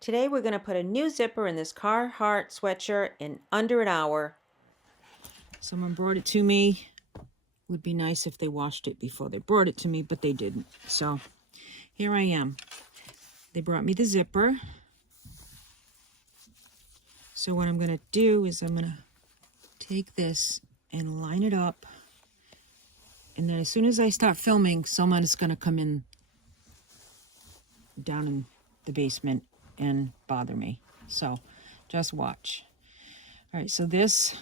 Today we're going to put a new zipper in this Carhart sweatshirt in under an hour. Someone brought it to me. Would be nice if they washed it before they brought it to me, but they didn't. So here I am. They brought me the zipper. So what I'm going to do is I'm going to take this and line it up. And then as soon as I start filming, someone is going to come in down in the basement and bother me. So just watch. All right, so this,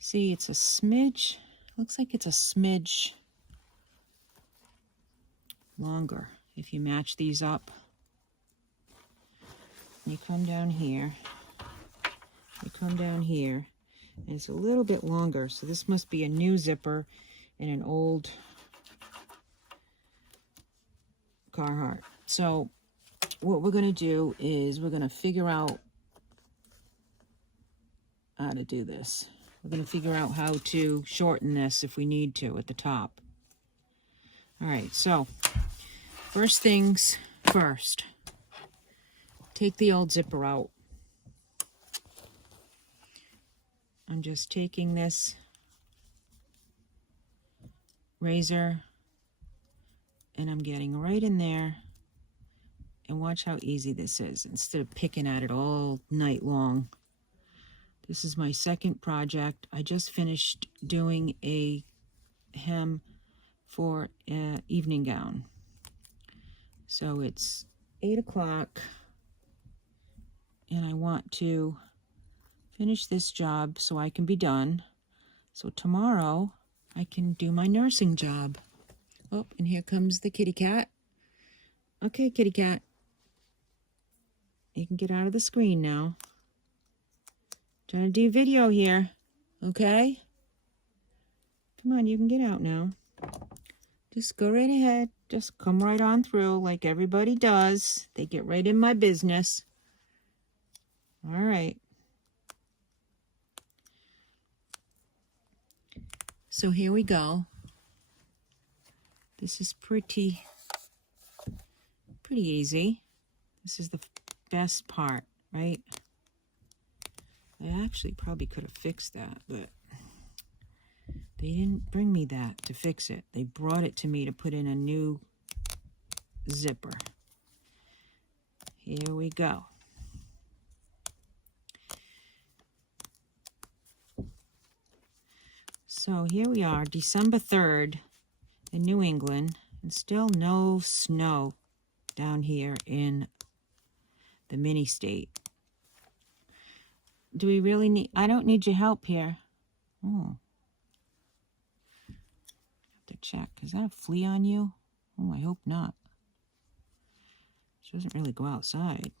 see, it's a smidge, looks like it's a smidge longer. If you match these up, you come down here, you come down here, and it's a little bit longer. So this must be a new zipper in an old Carhart. So what we're going to do is we're going to figure out how to do this. We're going to figure out how to shorten this if we need to at the top. All right, so first things first, take the old zipper out. I'm just taking this razor and I'm getting right in there, and watch how easy this is instead of picking at it all night long. This is my second project. I just finished doing a hem for an evening gown. So it's 8 o'clock and I want to finish this job so I can be done. So tomorrow I can do my nursing job. Oh, and here comes the kitty cat. Okay, kitty cat. You can get out of the screen now. Trying to do video here, okay? Come on, you can get out now. Just go right ahead. Just come right on through like everybody does. They get right in my business. All right. So here we go. This is pretty easy. This is the best part, right? I actually probably could have fixed that, but they didn't bring me that to fix it. They brought it to me to put in a new zipper. Here we go. So here we are, December 3rd in New England, and still no snow down here in the mini state. Do we really need, I don't need your help here. Oh. Have to check. Is that a flea on you? Oh, I hope not. She doesn't really go outside.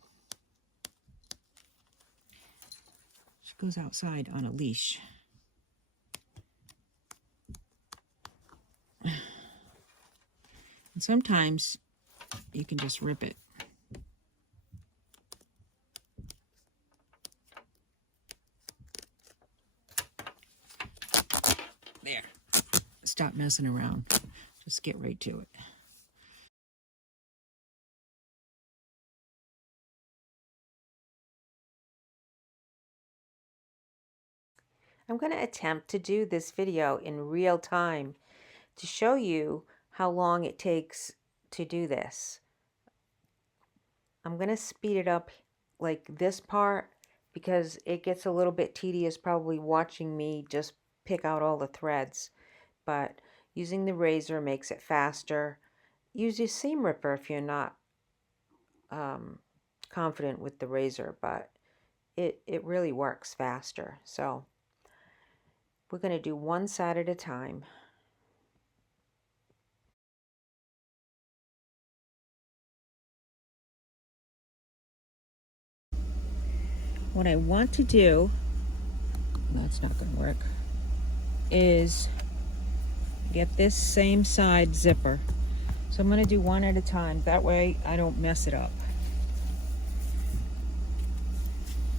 She goes outside on a leash. And sometimes you can just rip it. There. Stop messing around. Just get right to it. I'm going to attempt to do this video in real time to show you how long it takes to do this. I'm going to speed it up like this part because it gets a little bit tedious probably watching me just pick out all the threads. But using the razor makes it faster. Use your seam ripper if you're not confident with the razor, but it really works faster. So we're going to do one side at a time. What I want to do, that's not going to work, is get this same side zipper. So I'm going to do one at a time. That way I don't mess it up.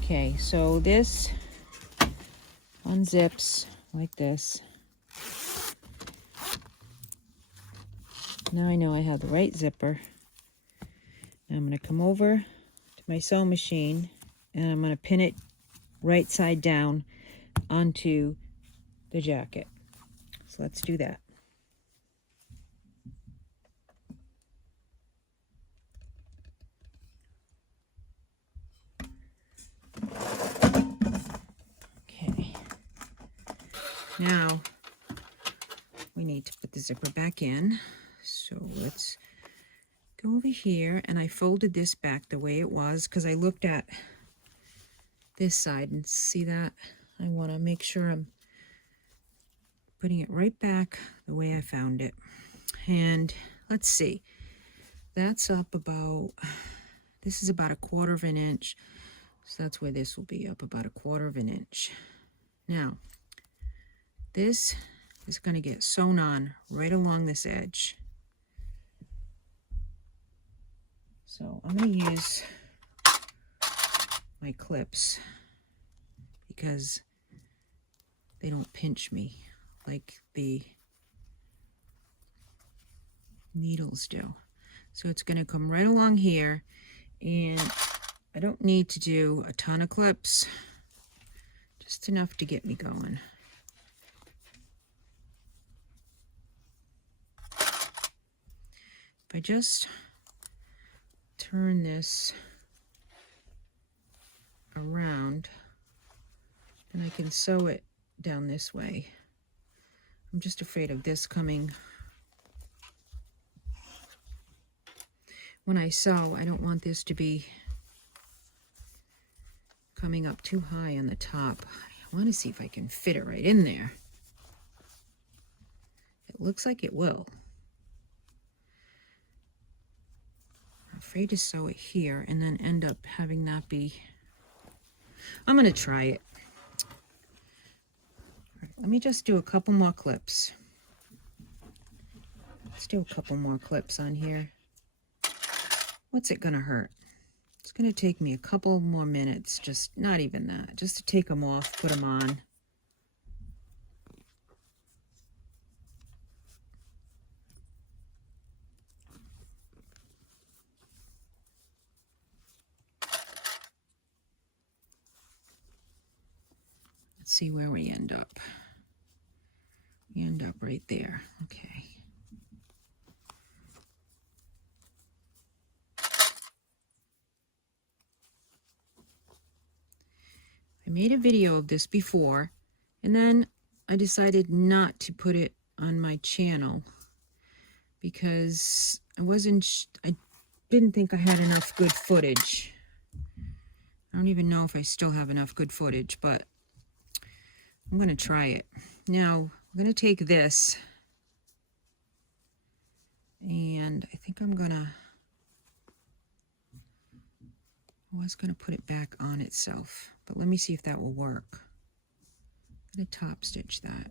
Okay, so this unzips like this. Now I know I have the right zipper. Now I'm going to come over to my sewing machine and I'm going to pin it right side down onto the jacket. So let's do that. Okay. Now we need to put the zipper back in. So let's go over here, and I folded this back the way it was because I looked at this side and see that. I want to make sure I'm putting it right back the way I found it. And let's see, that's up about, this is about 1/4 of an inch. So that's where this will be, up about 1/4 of an inch. Now, this is going to get sewn on right along this edge. So I'm going to use my clips because they don't pinch me like the needles do. So it's going to come right along here, and I don't need to do a ton of clips, just enough to get me going. If I just turn this around, and I can sew it down this way. I'm just afraid of this coming. When I sew, I don't want this to be coming up too high on the top. I want to see if I can fit it right in there. It looks like it will. I'm afraid to sew it here and then end up having that be... I'm going to try it. All right, let me just do a couple more clips. Let's do a couple more clips on here. What's it going to hurt? It's going to take me a couple more minutes, just not even that, just to take them off, put them on. Let's see where we end up. We end up right there. Okay. I made a video of this before, and then I decided not to put it on my channel because I didn't think I had enough good footage. I don't even know if I still have enough good footage, but I'm going to try it. Now, I'm going to take this, and I think I'm going to, I was going to put it back on itself, but let me see if that will work. I'm going to top stitch that.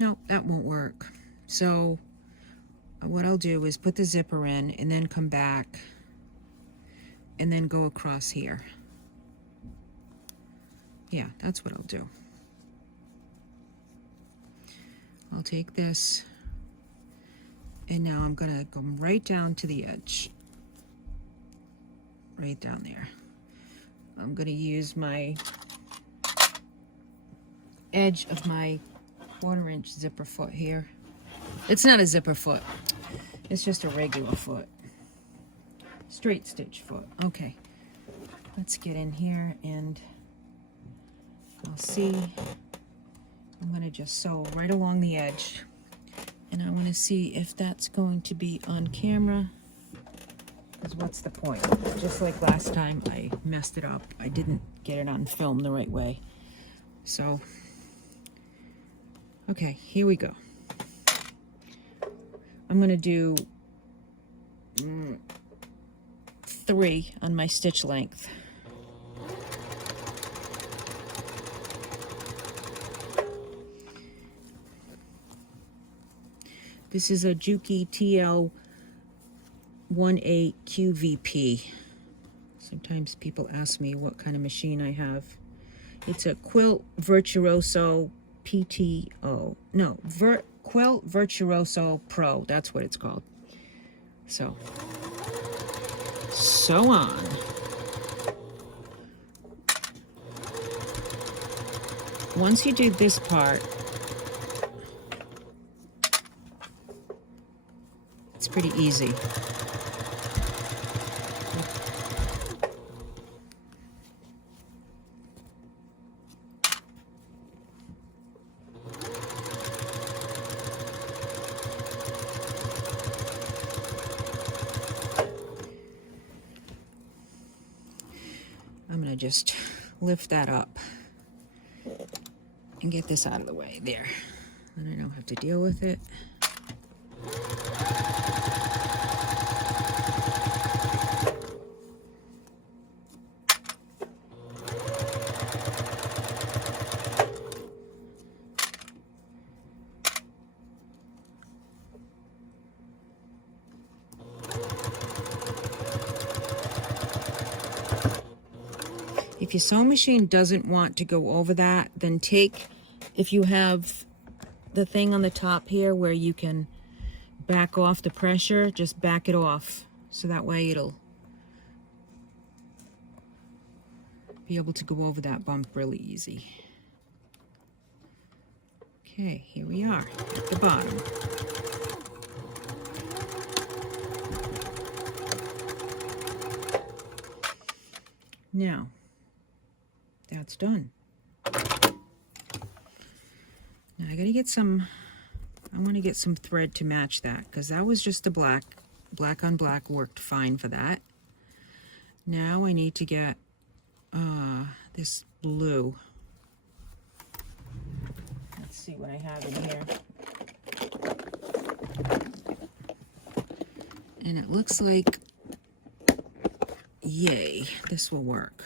No, that won't work. So what I'll do is put the zipper in and then come back and then go across here. Yeah, that's what I'll do. I'll take this, and now I'm going to go right down to the edge. Right down there. I'm going to use my edge of my 1/4 inch zipper foot here. It's not a zipper foot. It's just a regular foot. Straight stitch foot. Okay. Let's get in here and I'll see. I'm going to just sew right along the edge. And I'm going to see if that's going to be on camera. Because what's the point? Just like last time, I messed it up. I didn't get it on film the right way. So, okay, here we go. I'm going to do 3 on my stitch length. This is a Juki TL 18 QVP. Sometimes people ask me what kind of machine I have. It's a Quilt Virtuoso PTO. No, Quilt Virtuoso Pro. That's what it's called. So sew on. Once you do this part, it's pretty easy. I'm going to just lift that up and get this out of the way. There. Then I don't have to deal with it. If your sewing machine doesn't want to go over that, then if you have the thing on the top here where you can back off the pressure, just back it off. So that way it'll be able to go over that bump really easy. Okay, here we are at the bottom. Now, that's done. Now I gotta get some, I want to get some thread to match that, because that was just the black. Black on black worked fine for that. Now I need to get this blue. Let's see what I have in here. And it looks like, yay, this will work.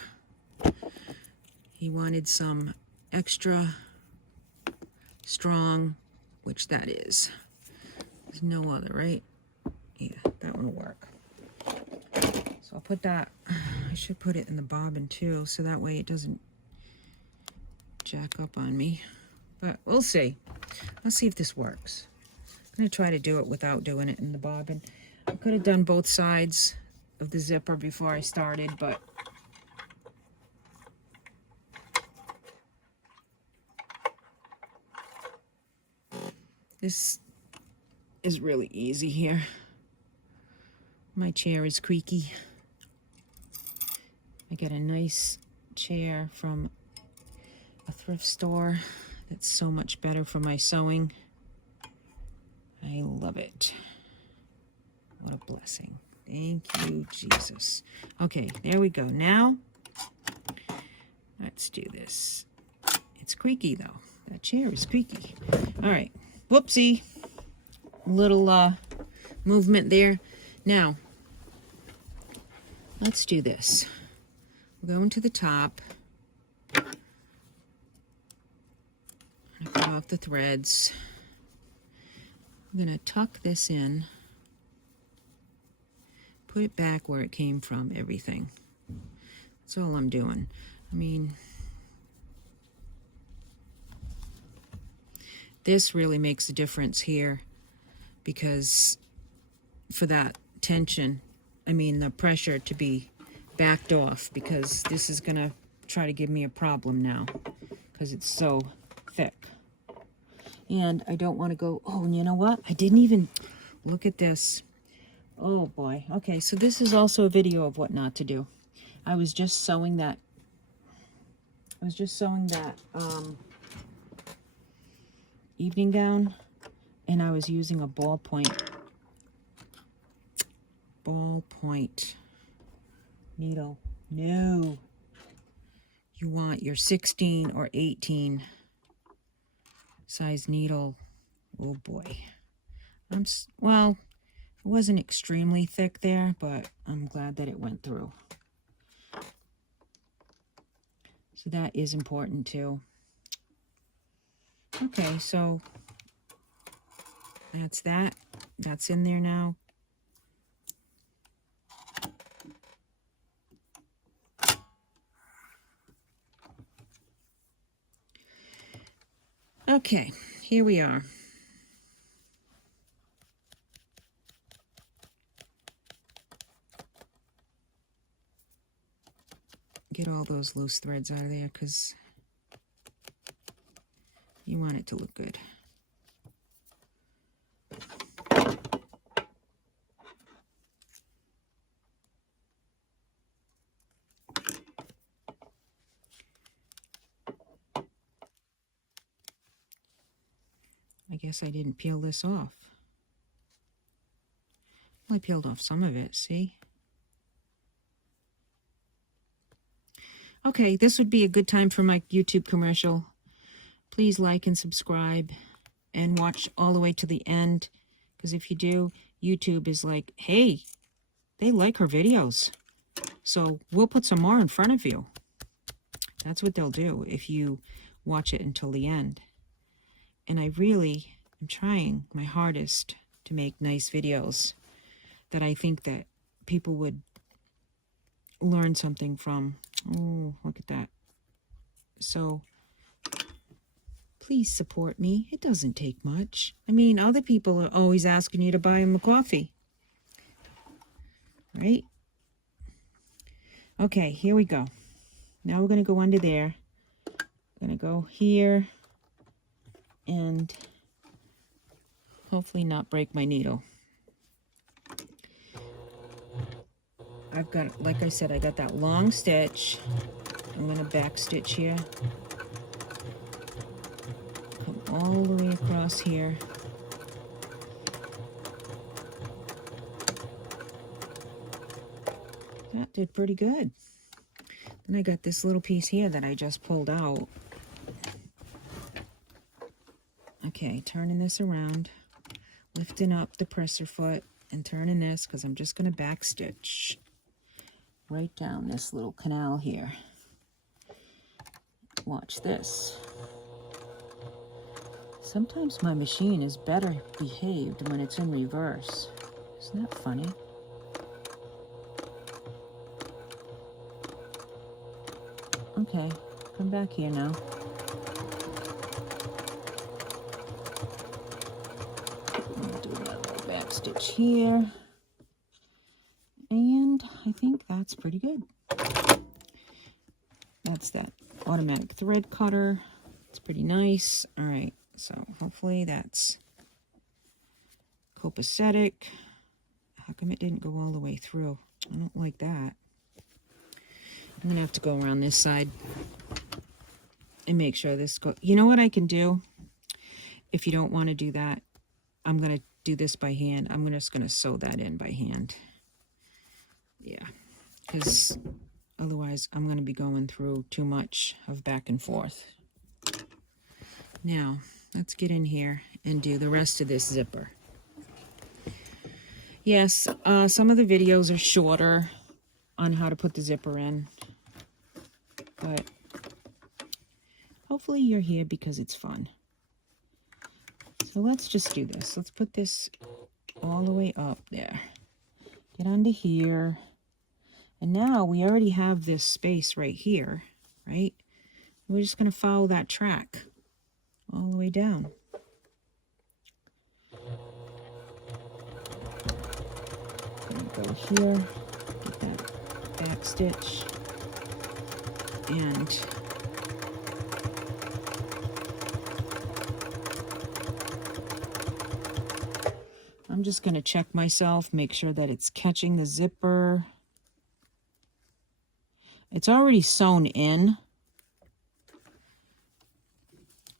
He wanted some extra strong, which that is. There's no other, right? Yeah, that one will work. So I'll put that, I should put it in the bobbin too, so that way it doesn't jack up on me. But we'll see. Let's see if this works. I'm gonna try to do it without doing it in the bobbin. I could have done both sides of the zipper before I started, but this is really easy here. My chair is creaky. I got a nice chair from a thrift store that's so much better for my sewing. I love it. What a blessing. Thank you, Jesus. Okay, there we go. Now, let's do this. It's creaky, though. That chair is creaky. All right. Whoopsie. Little movement there. Now, let's do this. We're going to the top. Cut off the threads. I'm going to tuck this in. Put it back where it came from, everything. That's all I'm doing. I mean, this really makes a difference here, because for that tension, I mean the pressure to be backed off, because this is gonna try to give me a problem now because it's so thick. And I don't want to go, oh, and you know what? I didn't even look at this. Oh boy. Okay, so this is also a video of what not to do. I was just sewing that evening gown, and I was using a ballpoint needle. No, you want your 16 or 18 size needle. Oh boy. Well, it wasn't extremely thick there, but I'm glad that it went through. So that is important too. Okay, so that's that. That's in there now. Okay, here we are. Get all those loose threads out of there because you want it to look good. I guess I didn't peel this off. Well, I peeled off some of it, see? Okay, this would be a good time for my YouTube commercial. Please like and subscribe and watch all the way to the end, because if you do, YouTube is like, hey, they like her videos, so we'll put some more in front of you. That's what they'll do if you watch it until the end. And I really am trying my hardest to make nice videos that I think that people would learn something from. Oh, look at that. So please support me. It doesn't take much. I mean, other people are always asking you to buy them a coffee. Right? Okay, here we go. Now we're going to go under there. I'm going to go here and hopefully not break my needle. I've got, like I said, I got that long stitch. I'm going to back stitch here. Come all the way across here. That did pretty good. Then I got this little piece here that I just pulled out. Okay, turning this around, lifting up the presser foot and turning this because I'm just going to back stitch right down this little canal here. Watch this. Sometimes my machine is better behaved when it's in reverse. Isn't that funny? Okay, come back here now. I'm gonna do another little back stitch here. And I think that's pretty good. That's that automatic thread cutter. It's pretty nice. All right, so hopefully that's copacetic. How come it didn't go all the way through? I don't like that. I'm gonna have to go around this side and make sure this goes. You know what I can do? If you don't want to do that, I'm gonna do this by hand. I'm just gonna sew that in by hand. Yeah, because otherwise I'm going to be going through too much of back and forth. Now, let's get in here and do the rest of this zipper. Yes, some of the videos are shorter on how to put the zipper in, but hopefully you're here because it's fun. So let's just do this. Let's put this all the way up there. Get under here. And now we already have this space right here, right? We're just going to follow that track all the way down. Go here, get that back stitch, and I'm just going to check myself, make sure that it's catching the zipper. It's already sewn in,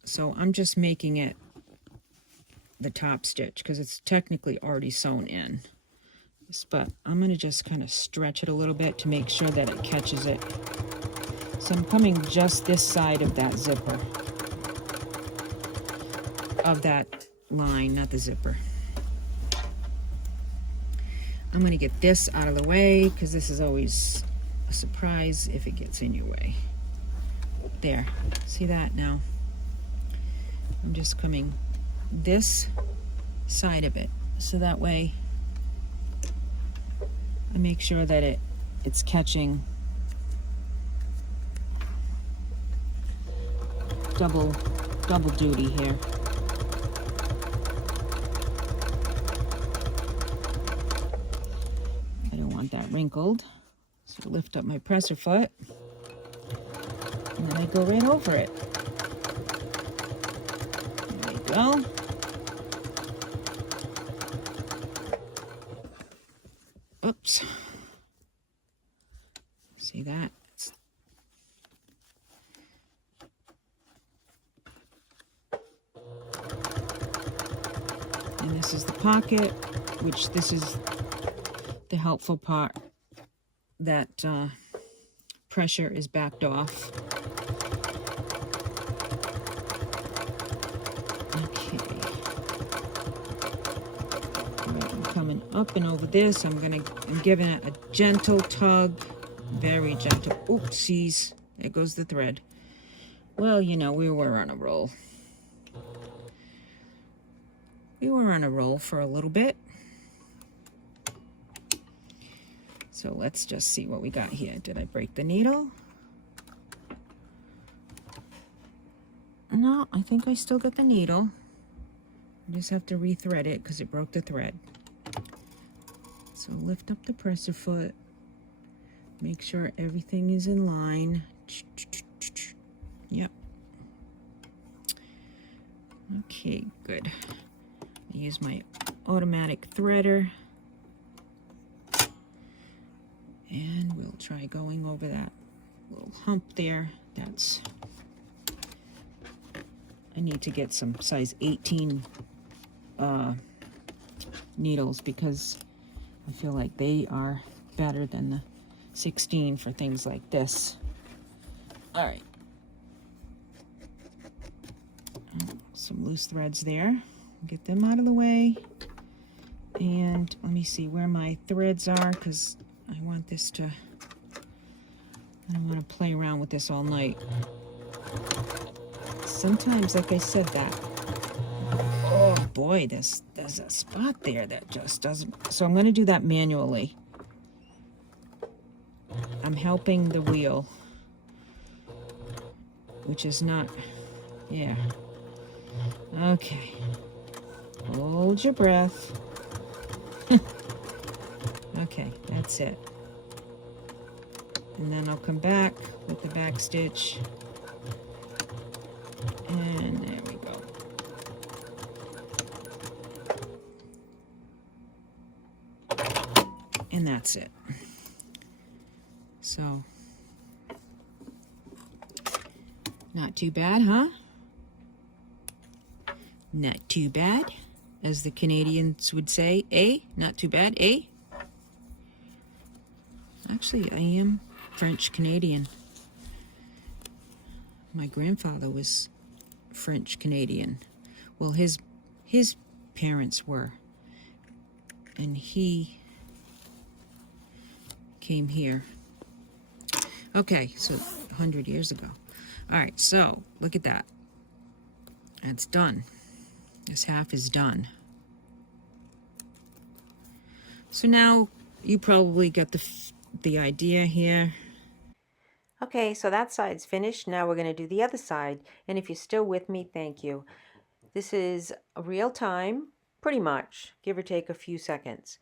so I'm just making it the top stitch because it's technically already sewn in. But I'm going to just kind of stretch it a little bit to make sure that it catches it. So I'm coming just this side of that zipper, of that line, not the zipper. I'm going to get this out of the way because this is always a surprise if it gets in your way. There, see that now? I'm just coming this side of it so that way I make sure that it's catching double duty here. I don't want that wrinkled. So lift up my presser foot. And then I go right over it. There we go. Oops. See that? And this is the pocket, which this is the helpful part, that pressure is backed off. Okay. All right, I'm coming up and over this. I'm giving it a gentle tug, very gentle. Oopsies, there goes the thread. Well, you know, we were on a roll. We were on a roll for a little bit. So let's just see what we got here. Did I break the needle? No, I think I still got the needle. I just have to rethread it because it broke the thread. So lift up the presser foot. Make sure everything is in line. Yep. Okay, good. I use my automatic threader. And we'll try going over that little hump there. I need to get some size 18 needles because I feel like they are better than the 16 for things like this. All right. Some loose threads there. Get them out of the way. And let me see where my threads are because I want this to, I don't want to play around with this all night. Sometimes, like I said, oh boy, there's a spot there that just doesn't, so I'm going to do that manually. I'm helping the wheel, which is not, yeah. Okay. Hold your breath. Okay, that's it. And then I'll come back with the back stitch. And there we go. And that's it. So, not too bad, huh? Not too bad, as the Canadians would say. Eh? Not too bad, eh? Actually, I am French Canadian. My grandfather was French Canadian. Well, his parents were, and he came here. Okay, so 100 years ago. All right, so look at that. That's done. This half is done. So now you probably got the idea here. Okay, so that side's finished. Now we're going to do the other side. And if you're still with me, thank you. This is real time, pretty much, give or take a few seconds.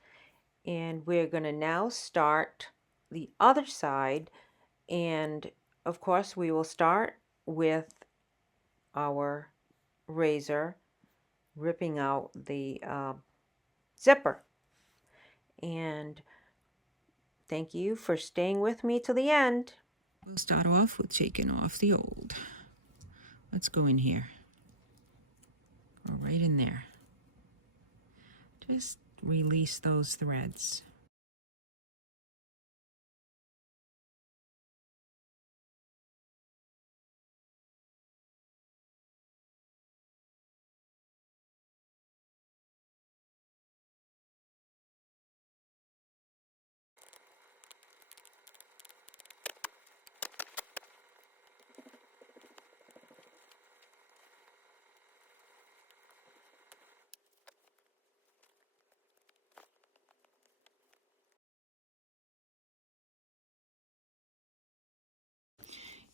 And we're going to now start the other side. And of course, we will start with our razor ripping out the zipper. And thank you for staying with me to the end. We'll start off with taking off the old. Let's go in here. Go right in there. Just release those threads.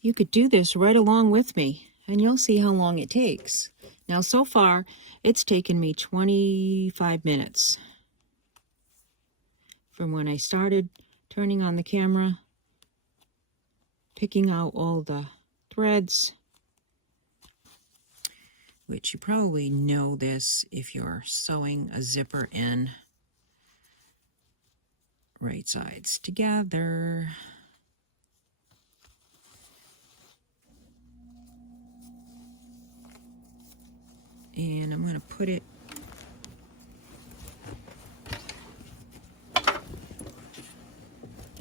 You could do this right along with me, and you'll see how long it takes. Now, so far, it's taken me 25 minutes from when I started turning on the camera, picking out all the threads, which you probably know this if you're sewing a zipper in. Right sides together. And I'm going to put it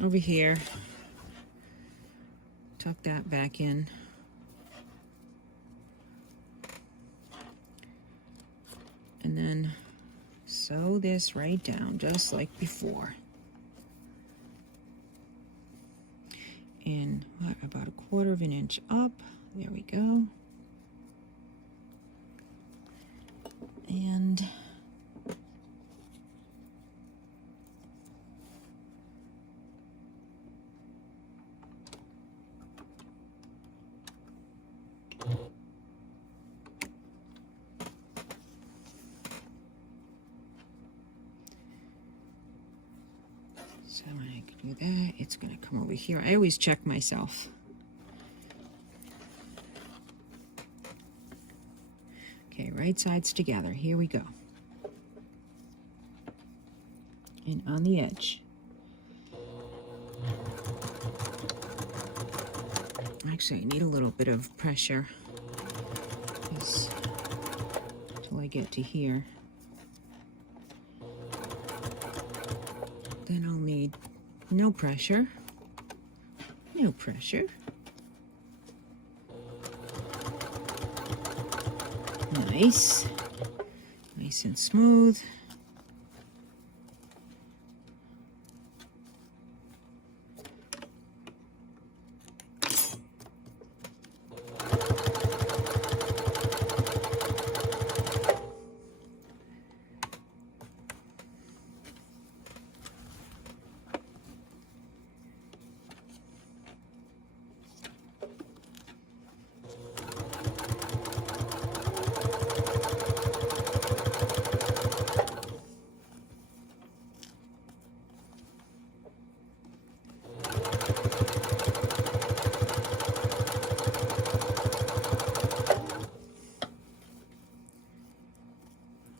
over here. Tuck that back in. And then sew this right down just like before. And what, about 1/4 of an inch up. There we go. And so when I do that, it's going to come over here. I always check myself. Okay, right sides together. Here we go. And on the edge. Actually, I need a little bit of pressure until I get to here. Then I'll need no pressure. No pressure. Nice. Nice and smooth.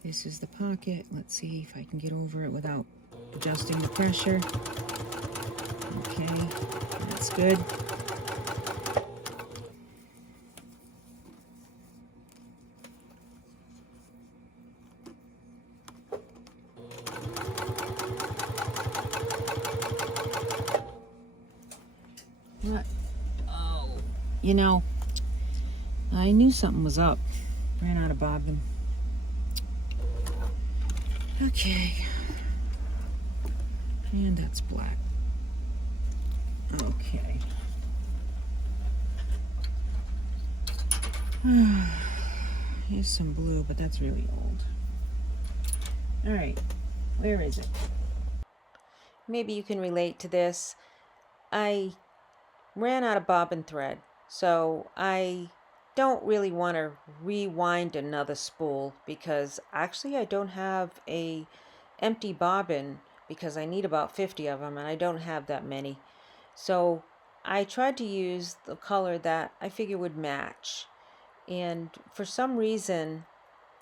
This is the pocket. Let's see if I can get over it without adjusting the pressure. Okay, that's good. What? Oh, you know, I knew something was up. Ran out of bobbin. Okay. And that's black. Okay. Here's some blue, but that's really old. All right, where is it? Maybe you can relate to this. I ran out of bobbin thread, so I don't really want to rewind another spool because actually I don't have a empty bobbin because I need about 50 of them and I don't have that many. So I tried to use the color that I figure would match, and for some reason,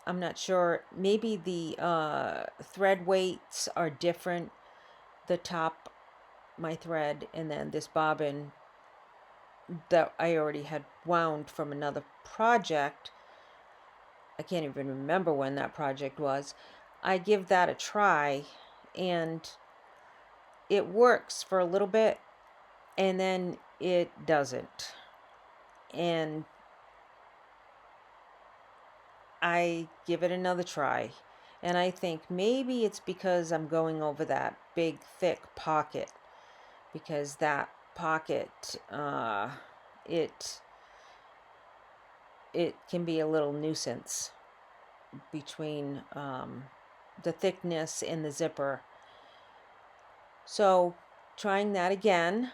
I'm not sure, maybe the thread weights are different. The top, my thread, and then this bobbin that I already had wound from another project. I can't even remember when that project was. I give that a try and it works for a little bit and then it doesn't. And I give it another try. And I think maybe it's because I'm going over that big thick pocket, because that pocket it can be a little nuisance between the thickness and the zipper. So trying that again,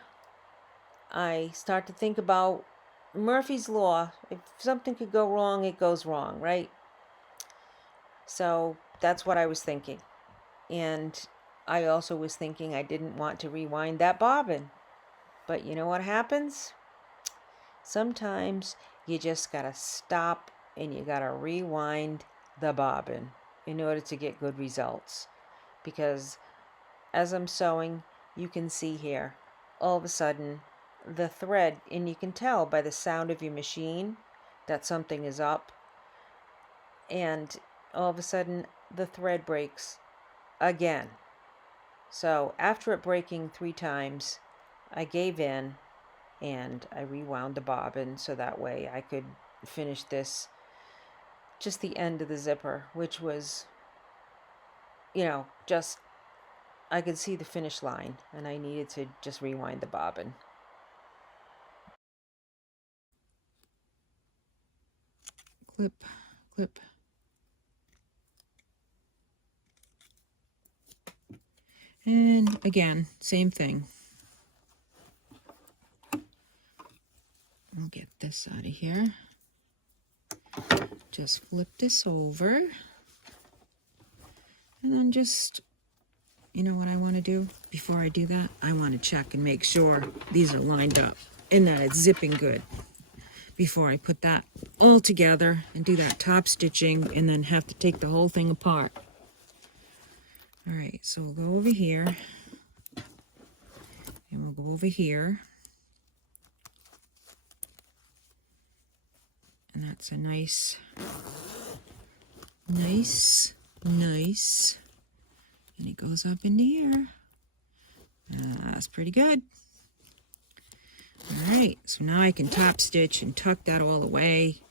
I start to think about Murphy's Law. If something could go wrong, it goes wrong, right? So that's what I was thinking. And I also was thinking I didn't want to rewind that bobbin. But you know what happens? Sometimes you just gotta stop and you gotta rewind the bobbin in order to get good results. Because as I'm sewing, you can see here, all of a sudden, the thread, and you can tell by the sound of your machine that something is up, and all of a sudden, the thread breaks again. So after it breaking 3 times, I gave in and I rewound the bobbin so that way I could finish this, just the end of the zipper, which was, just, I could see the finish line and I needed to just rewind the bobbin. Clip, clip. And again, same thing. I'll get this out of here. Just flip this over. And then just, you know what I want to do? Before I do that, I want to check and make sure these are lined up and that it's zipping good before I put that all together and do that top stitching and then have to take the whole thing apart. All right, so we'll go over here and we'll go over here. And that's a nice, and it goes up into here. That's pretty good. All right, so now I can top stitch and tuck that all away,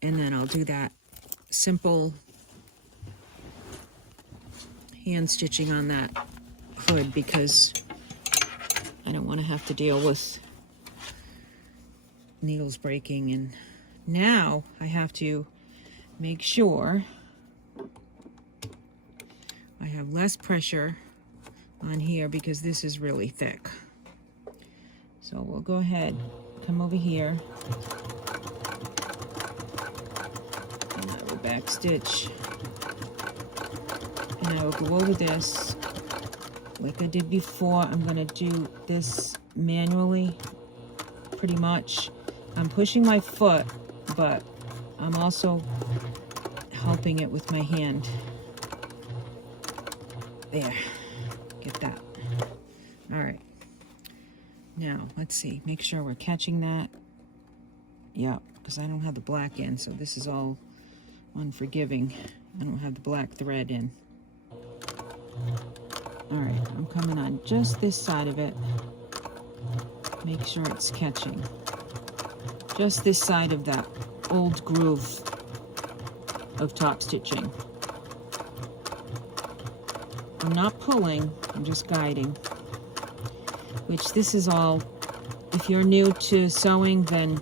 and then I'll do that simple hand stitching on that hood because I don't want to have to deal with needles breaking. And now I have to make sure I have less pressure on here because this is really thick. So we'll go ahead, come over here, and I will back stitch. And I will go over this like I did before. I'm going to do this manually pretty much. I'm pushing my foot, but I'm also helping it with my hand. There, get that. All right. Now, let's see, make sure we're catching that. Yeah, because I don't have the black in, so this is all unforgiving. I don't have the black thread in. All right, I'm coming on just this side of it. Make sure it's catching. Just this side of that old groove of top stitching. I'm not pulling, I'm just guiding. Which this is all, if you're new to sewing, then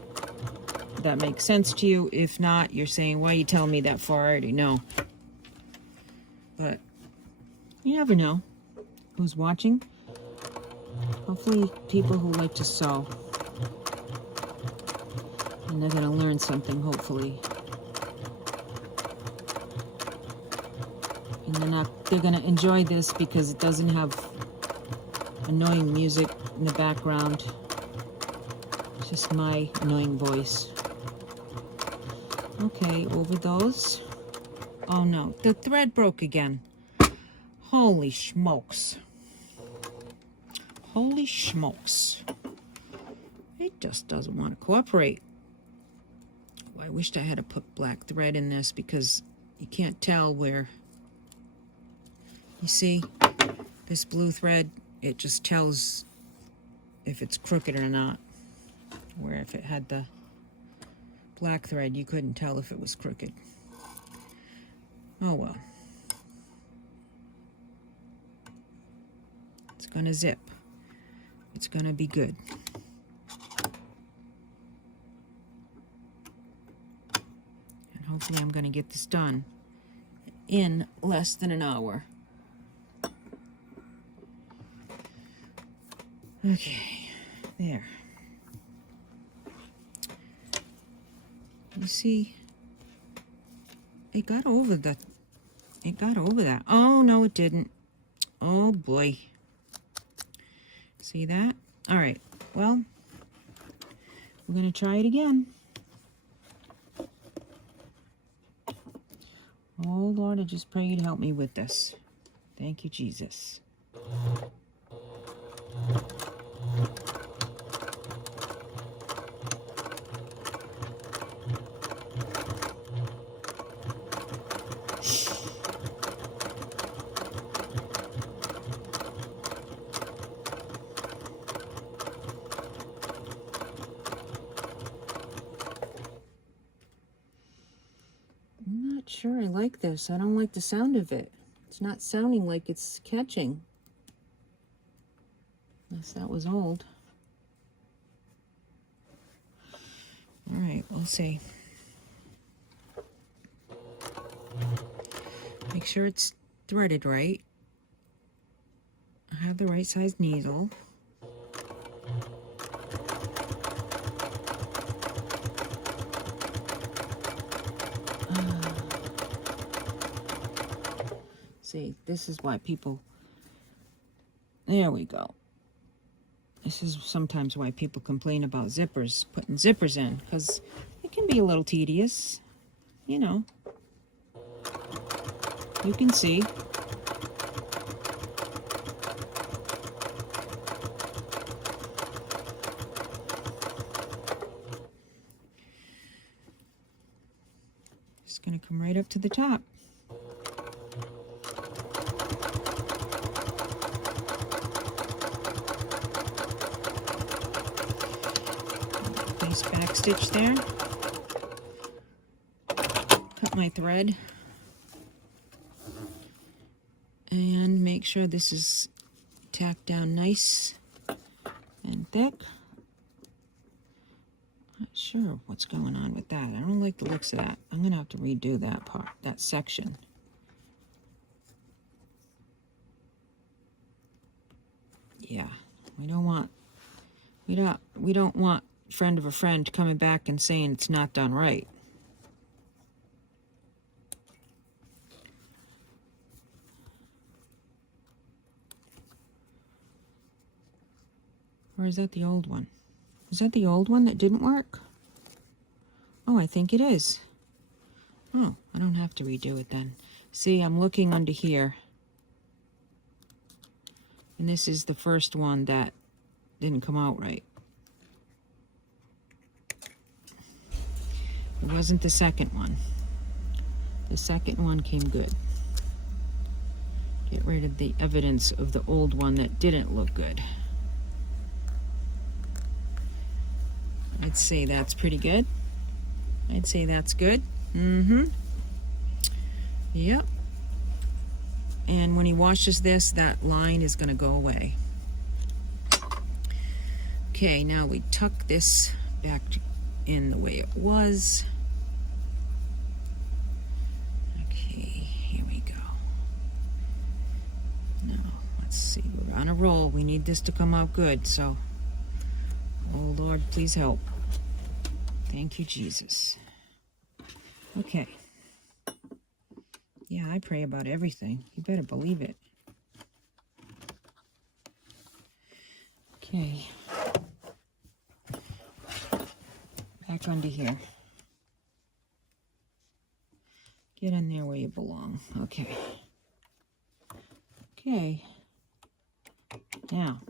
that makes sense to you. If not, you're saying, why are you telling me that far? I already know. But you never know who's watching. Hopefully people who like to sew. And they're going to learn something, hopefully. And they're going to enjoy this because it doesn't have annoying music in the background. It's just my annoying voice. Okay, over those. Oh no, the thread broke again. Holy smokes. Holy smokes. It just doesn't want to cooperate. Oh, I wished I had to put black thread in this because you can't tell where. You see, this blue thread, it just tells if it's crooked or not. Where if it had the black thread, you couldn't tell if it was crooked. Oh well. It's gonna zip. It's gonna be good. And hopefully I'm gonna get this done in less than an hour. Okay, there. You see, it got over that. It got over that. Oh, no, it didn't. Oh, boy. See that? All right, well, We're going to try it again. Oh, Lord, I just pray you'd help me with this. Thank you, Jesus. I'm not sure I like this. I don't like the sound of it. It's not sounding like it's catching. Unless that was old. All right, we'll see. Make sure it's threaded right. I have the right size needle. See, this is why people... There we go. This is sometimes why people complain about zippers, putting zippers in, because it can be a little tedious, you know. You can see. Just gonna come right up to the top. Nice back stitch there. Cut my thread. And make sure this is tacked down nice and thick. Not sure what's going on with that. I don't like the looks of that. I'm gonna have to redo that part, that section. Yeah, we don't want friend of a friend coming back and saying it's not done right. Or is that the old one? Is that the old one that didn't work? Oh, I think it is. Oh, I don't have to redo it then. See, I'm looking under here. And this is the first one that didn't come out right. It wasn't the second one. The second one came good. Get rid of the evidence of the old one that didn't look good. I'd say that's pretty good. I'd say that's good. Yep. And when he washes this, that line is going to go away. Okay, now we tuck this back in the way it was. Okay, here we go. Now, let's see. We're on a roll. We need this to come out good, so... Oh, Lord, please help. Thank you, Jesus. Okay. Yeah, I pray about everything. You better believe it. Okay. Back under here. Get in there where you belong. Okay. Okay. Now.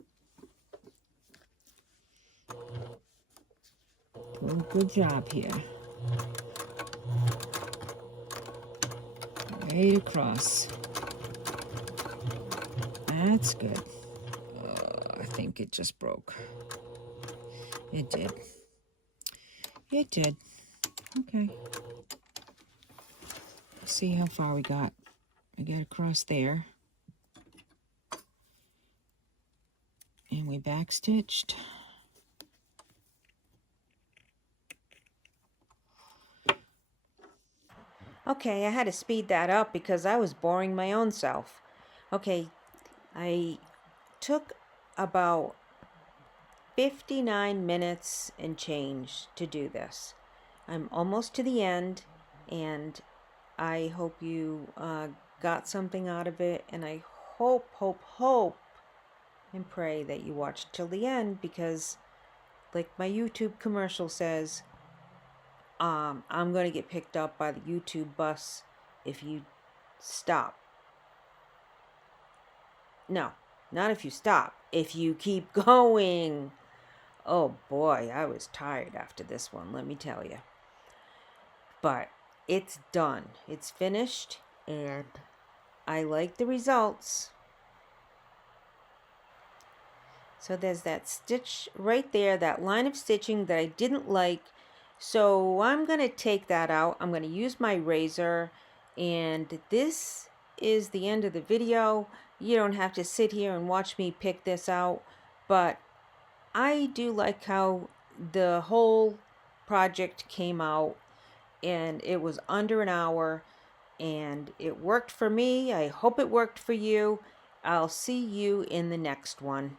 Good job here. Right across. That's good. I think it just broke. It did. It did. Okay. Let's see how far we got. We got across there. And we backstitched. Okay, I had to speed that up because I was boring my own self. Okay, I took about 59 minutes and change to do this. I'm almost to the end, and I hope you got something out of it, and I hope and pray that you watch till the end, because like my YouTube commercial says, I'm going to get picked up by the YouTube bus if you stop. No, not if you stop. If you keep going. Oh boy, I was tired after this one, let me tell you. But it's done. It's finished, and I like the results. So there's that stitch right there, that line of stitching that I didn't like. So I'm going to take that out. I'm going to use my razor, and this is the end of the video. You don't have to sit here and watch me pick this out, but I do like how the whole project came out, and it was under an hour, and it worked for me. I hope it worked for you. I'll see you in the next one.